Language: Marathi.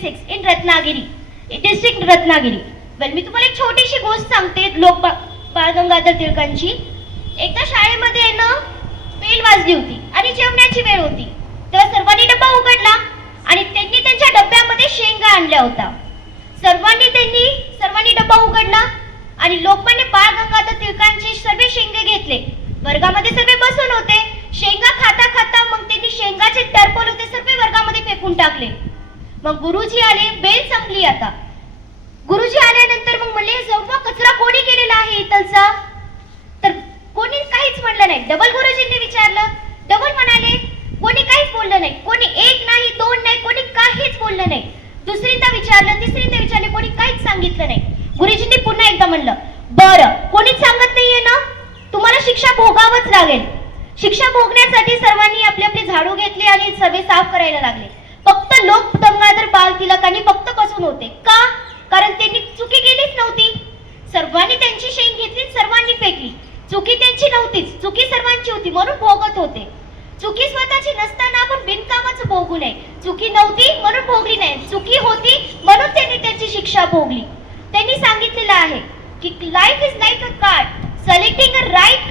1926 in Ratnagiri, district Ratnagiri. वेल मी तुम्हाला एक छोटीशी गोष्ट सांगते बाळ गंगाधर टिळकांची. एकदा शाळेमध्ये आहे ना बेल वाजली होती आणि जेवणाची वेळ होती. तेव्हा सर्वांनी डब्बा उघडला आणि त्यांनी त्यांच्या डब्यामध्ये शेंगा आणल्या होत्या. सर्वांनी डब्बा उघडला आणि लोकमान्य बाळ गंगाधर टिळकांचे सर्व शेंगे घेतले. वर्गामध्ये सर्व बसून होते. शेंगा खाता खाता मग त्यांनी शेंगाचे टरफल होते सर्व वर्गामध्ये फेकून टाकले. मग गुरुजी आले. बेल संपली आता. गुरुजी आल्यानंतर मग म्हणले सर्व कचरा कोणी केलेला आहे इथलचा? तर कोणी काहीच म्हणलं नाही. डबल गुरुजींनी विचारलं. डबल म्हणाले कोणी काहीच बोललं नाही. कोणी एक नाही दोन नाही कोणी काहीच बोललं नाही. दुसरींदा विचारलं तिसरींदा विचारले कोणी काहीच सांगितलं नाही. गुरुजींनी पुन्हा एकदा म्हणलं बरं कोणीच सांगत नाहीये ना तुम्हाला शिक्षा भोगावंच लागेल. शिक्षा भोगण्यासाठी सर्वांनी आपले आपले झाडू घेतले आणि सर्व साफ करायला लागले. फक्त लोक गंगाधर बाळ टिळकांनी फक्त बसून होते. का? कारण त्यांनी चुकी केलीच नव्हती. सर्वांनी त्यांची शेंग घेतली सर्वांनी फेकली. चुकी त्यांची नव्हतीच. चुकी सर्वांची होती म्हणून भोगत होते. चुकी स्वतःची नसताना आपण बिनकामाचं भोगू नये. चुकी नव्हती म्हणून भोगली नाही. चुकी होती म्हणून त्यांनी त्याची शिक्षा भोगली. त्यांनी सांगितलेलं आहे की life is like a card. Selecting a right